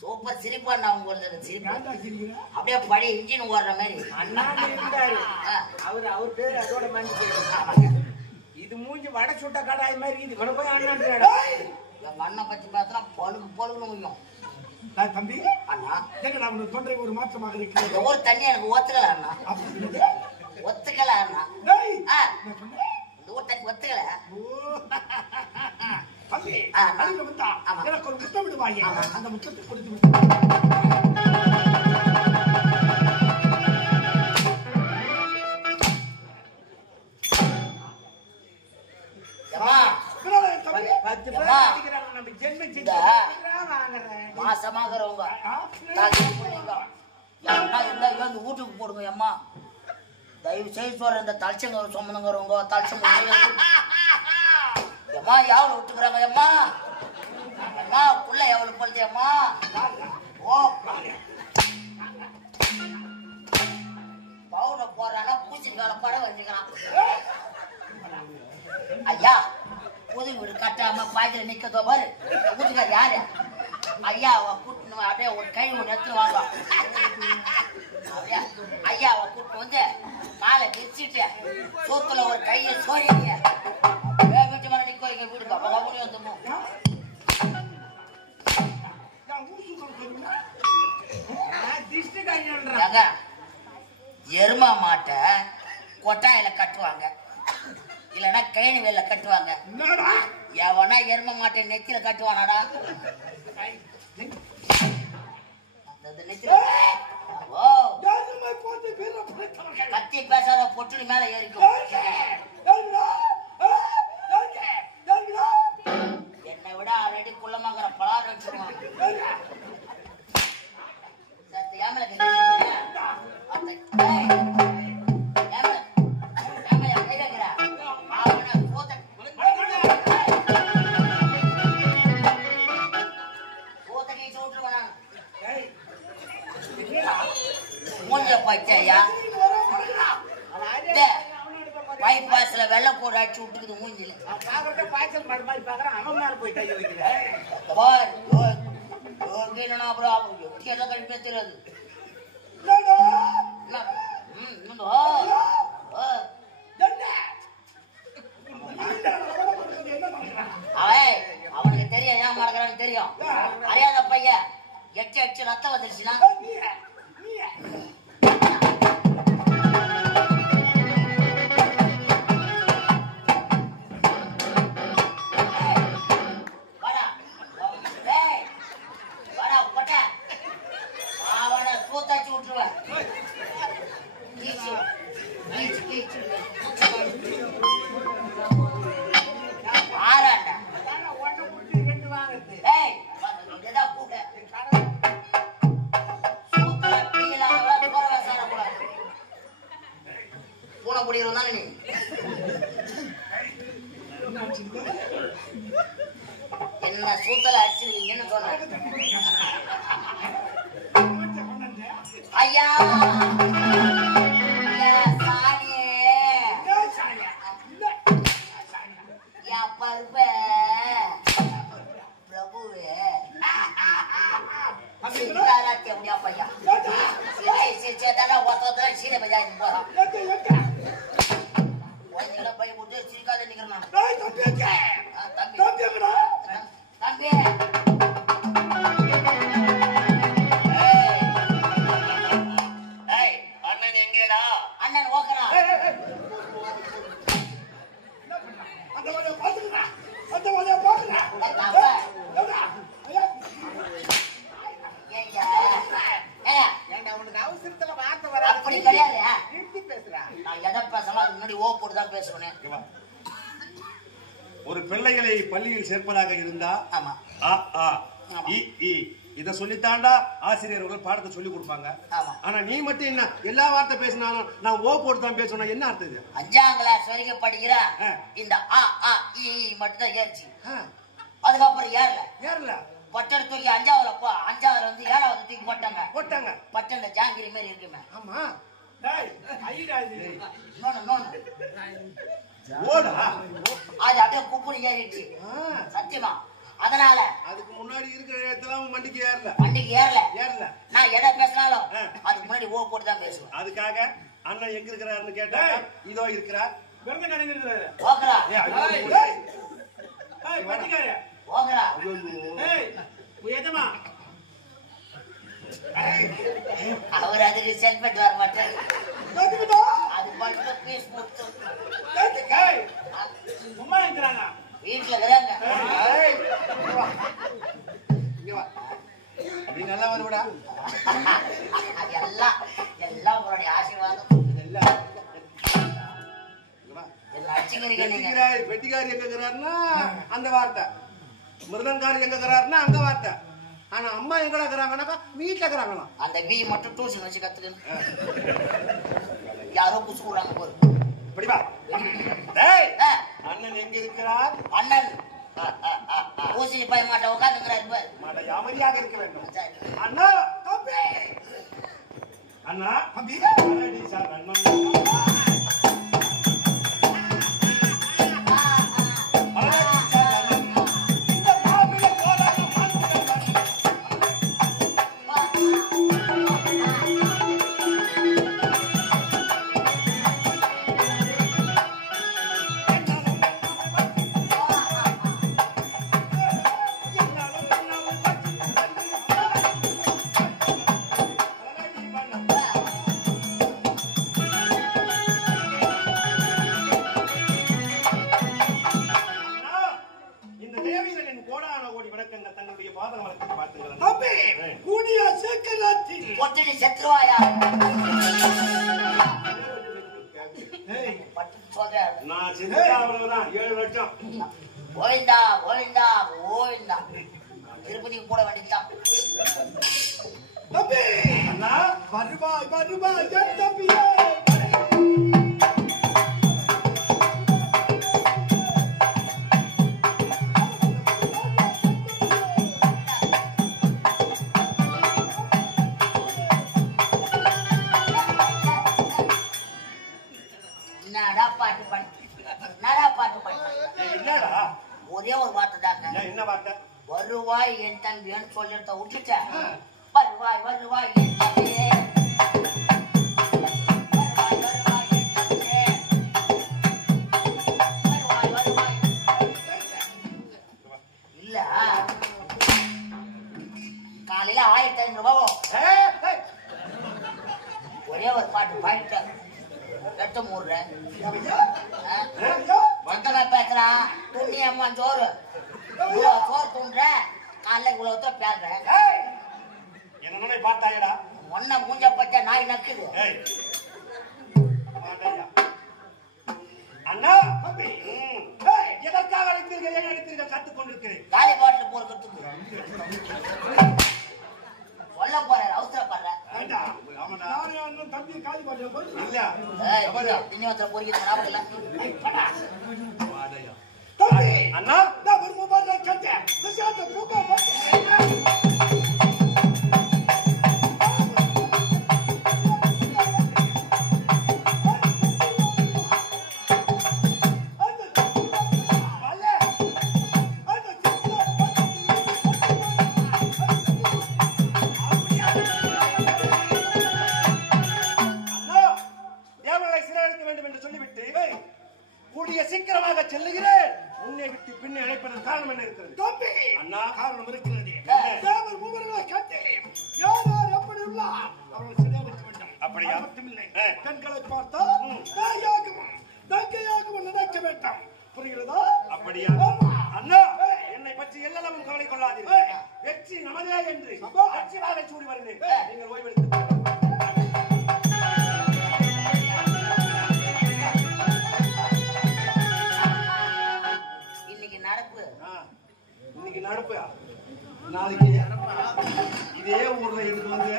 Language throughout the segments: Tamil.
சூப்பர் சிரிப்பா நான் அப்படியே பழைய இன்ஜின் ஓடுற மாதிரி அவர் பேரு அதோட மனசு இது மூஞ்சி வடை சுட்ட கடாய் மாதிரி இது இவனை போய் அண்ணா எங்க அண்ணன் பத்தி பார்த்தா பழுகு பழுகுன்னு முடியும் தம்பி அண்ணா நான் தொண்டை ஒரு மாற்றமாக இருக்கிறது ஒரு தண்ணி எனக்கு ஒத்துக்கல அண்ணா ஒத்துக்கல அண்ணா இந்த ஊர் தண்ணி ஒத்துக்கல எனக்கு ஒரு முத்தம் விடுவாங்க அந்த முத்தத்தை கொடுத்து மாசமாகறவங்க வீட்டுக்கு போடுங்க அம்மா தயவு செய்து சொல்ற இந்த தலைச்சங்க சொன்னங்கிறவங்க தலைச்சங்க அம்மா எவ்வளவு விட்டுக்கிறாங்க அம்மா அம்மா புள்ள எவ்வளவு போடுது அம்மா ஓ பவுன போறானா பூச்சிக்கால படம் வச்சுக்கிறான் ஐயா புது வீடு கட்டாம பாய்ச்சல நிக்கதோ பாரு வீட்டுக்கார் யாரு ஐயாவை கூட்டணும் அப்படியே ஒரு கை ஒன்று எடுத்துருவாங்க ஐயாவை கூட்டு வந்து காலை விரிச்சிட்டு சோத்துல ஒரு கையை சோறிங்க வீட்டு மேல நிக்கோ இங்க வீடு கபகபுனி வந்துமோ எருமா மாட்டை கொட்டாயில கட்டுவாங்க இல்லன்னா கழனி வேல கட்டுவாங்க எவனா எரும மாட்டை நெத்தில கட்டுவானாடா கத்தி பேசாத பொட்டுனி மேல ஏறிக்கும் என்னை விட ஆல்ரெடி குள்ளமாக்குற பலாரம் வச்சிருவான் பைபாஸ்ல வெள்ள போட அடிச்சு விட்டுக்குது மூஞ்சில என்னன்னா அப்புறம் எப்படி எல்லாம் கழிப்பே தெரியாது. அவனுக்கு தெரியும் ஏன் மறக்கிறான்னு தெரியும். அறியாத பையன் எட்டு அடிச்சு ரத்தம் வந்துருச்சுன்னா என்ன சூத்தல அடிச்சிருவீங்கன்னு சொன்ன ஐயா பருப்ப பிரபுவே அப்படியா பையா சிரிச்சேதானா ஒருத்தர சீனை பையா போறான் பைய போட்டு சிரிக்காத நிக்கிறேன் தம்பி அண்ணன் எங்கேடா? அண்ணன் ஓக்கறா. அப்படி கிடையாது. நான் எதை பேசலாம் அதுக்கு முன்னாடி ஓ போட்டுதான் பேசுவேன். ஒரு பிள்ளைகளை பள்ளியில் சேர்ப்பதாக இருந்தா இத சொல்லித்தாண்டா ஆசிரியர்கள் பாடத்தை சொல்லி கொடுப்பாங்க. ஆனா நீ மட்டும் என்ன எல்லா வார்த்தை பேசினாலும் நான் ஓ போட்டு தான் பேசணும். என்ன அர்த்தம் இது? 5ஆம் கிளாஸ் வரைக்கும் படிக்கிற இந்த மட்டும் தான் ஏறிச்சு. அதுக்கப்புறம் ஏறல பட்டர் தூக்கி 5ஆவது வந்து 7ஆவது தூக்கி போட்டாங்க. பட்டன்ல ஜாங்கிரி மாதிரி இருக்குமே. ஆமா அது அப்படியே குப்புனு ஏறிடுச்சு சத்தியமா. அதனால அதுக்கு முன்னாடி இருக்கிற இடத்துல வண்டிக்கு ஏறல. நான் எதை பேசினாலும் அதுக்கு முன்னாடி ஓ போட்டு தான் பேசுவேன். அதுக்காக அண்ணன் எங்க இருக்கிறாருன்னு கேட்டா இதோ இருக்கிறார். அவர் அதுக்கு செல்பெட் வர மாட்டார். அது மட்டும் பீஸ் போட்டு சும்மா இருக்கிறாங்க வீட்டுல இருக்கிறாங்க. நீ நல்லா வருவடா. எல்லாம் உங்களுடைய ஆசீர்வாதம். வெட்டிக்காரி எங்க இருக்கிறாருன்னா அந்த வார்த்தை, மிருதங்காரி எங்க இருக்கிறாருன்னா அங்க வார்த்தை. ஆனா அம்மா எங்கடா இருக்கிறாங்கன்னாக்கா வீட்டுல இருக்கிறாங்களாம். அந்த வீ மட்டும் டியூஷன் வச்சு கத்துக்கணும். யாரோ குசு கூறாங்க போது. படிப்பா அண்ணன் எங்க இருக்கிறார்? அண்ணன் ஊசி போய் மாட்ட உட்காந்துக்கிறாரு. மாட்ட யாமதியாக இருக்க வேண்டும். அண்ணா அண்ணா சார் அண்ணன் நான் அவ்வளவுதான் 7 லட்சம். கோவிந்தா கோவிந்தா கோவிந்தா. திருப்பதிக்கு கூட வேண்டித்தான். ஒரே ஒரு வார்த்தை தாங்க. என்ன வார்த்தை? வருவாய் என் தம்பின்னு சொல்லி மந்திரத்தை விட்டுட்ட வருவாய் வருவாய் இல்ல காலையில 1500 ரூபாவும் ஒரே ஒரு பாட்டு பாடிட்டேன் வெட்ட மூடுறேன் வந்தவ பேசுறான் துண்ணி அம்மா சோறு சோறு தூண்டுற காலைல இவ்வளவுதான் பேசுறேன் என்ன பார்த்தாயடா ஒன்ன மூஞ்ச பச்ச நாய் நக்குது அண்ணா எதற்காக அழைத்தீர்கள் கத்துக் கொண்டிருக்கிறேன் காலி பாட்டில் போறதுக்கு சொல்ல போறேன் அவசரப்படுறேன் தம்பி காலி பாட்டில் இன்னொருத்தர பொறிக்கிட்டு ஞாபகம் இல்ல அண்ணா சீக்கிரமாக செல்லுகிறேன். உன்னை விட்டு பின்னே அழைப்பதற்கு காரணம் என்ன இருக்கிறது? தம்பி அண்ணா காரணம் இருக்கிறது. தேவர் மூவர்களை கண்டேன். யார் யார் எப்படி உள்ளார்? அவர்கள் சரியாக விட்டுவிட்டார். அப்படியா? மட்டுமில்லை. கண்களை பார்த்தால் தங்கையாகவும் நினைக்க வேண்டாம். புரிகிறதா? அப்படியா? அண்ணா என்னை பற்றி எல்லளவும் கவலை கொள்ளாதீர்கள். வெற்றி நமதே என்று அச்சிவாக சூடி வருகிறேன். நீங்கள் ஓய்வெடுத்து நடப்பு நாளைக்கு இதே ஊர்ல இருந்து வந்து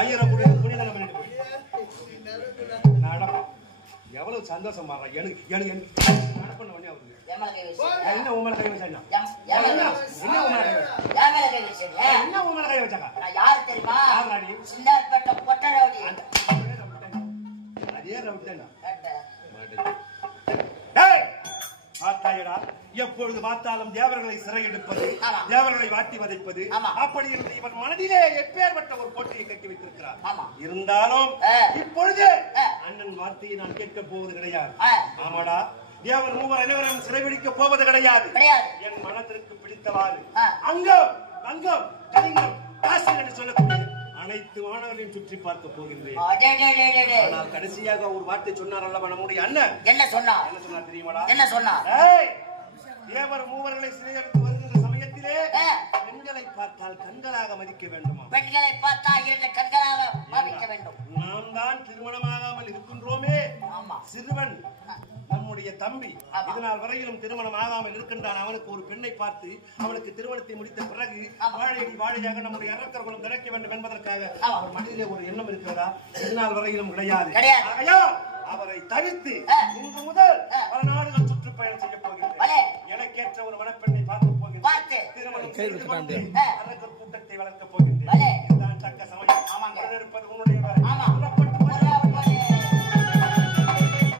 ஐயரை புனித பண்ணிட்டு நடப்பா எவ்வளவு சந்தோஷம் பாரு எனக்கு நடப்பண்ண உடனே அவருக்கு என்ன உமல கை வச்சாங்க என்ன உமல கை வச்சாங்க யார் தெரியுமா சின்னார்பேட்டை பொட்டரவடி அதே ரவுடி பார்த்தாயடா எப்பொழுது பார்த்தாலும் தேவர்களை சிறையெடுப்பது தேவர்களை வாட்டி வதைப்பது அப்படி இருந்து இவன் மனதிலே எப்பேற்பட்ட ஒரு போட்டியை கட்டி வைத்திருக்கிறார். இருந்தாலும் இப்பொழுது அண்ணன் வார்த்தையை நான் கேட்க போவது கிடையாது. ஆமாடா தேவர் மூவர் அனைவரும் சிறைபிடிக்க போவது கிடையாது. என் மனத்திற்கு பிடித்தவாறு அங்கம் அங்கம் கலிங்கம் காசு என்று சொல்லக்கூடிய அனைத்து மாணவர்களையும் சுற்றி பார்க்க போகின்றேன். ஆனால் கடைசியாக ஒரு வார்த்தை சொன்னார் அல்லவா நம்முடைய அண்ணன். என்ன சொன்னார்? என்ன சொன்னார் தெரியுமாடா? என்ன சொன்னார்? தேவர் மூவர்களை சிறையெடுத்து வருகின்ற சமயத்திலே பெண்களை பார்த்தால் கண்களாக மதிக்க வேண்டுமா? பெண்களை பார்த்தால் இரண்டு கண்களாக மதிக்க வேண்டும். நாம் தான் திருமணமாகாமல் இருக்கின்றோமே. சிறுவன் நம்முடைய தம்பி இதனால் வரையிலும் திருமணம் ஆகாமல் இருக்கின்றான். அவனுக்கு ஒரு பெண்ணை பார்த்து அவனுக்கு திருமணத்தை முடித்த பிறகு வாழையடி வாழையாக நம்முடைய அரக்கர் குலம் கிடைக்க வேண்டும் என்பதற்காக அவர் மனதிலே ஒரு எண்ணம் இருக்கிறதா? இதனால் வரையிலும் கிடையாது. அவரை தவிர்த்து இன்று முதல் பல நாடுகள் சுற்றுப்பயணம் செய்ய போகின்றேன். எனக்கேற்ற ஒரு மணப்பெண்ணை பார்க்க போகின்றேன். திருமணம் செய்து கொண்டு அரக்கர் கூட்டத்தை வளர்க்க போகின்றேன். இதுதான் தக்க சமயம். இருப்பது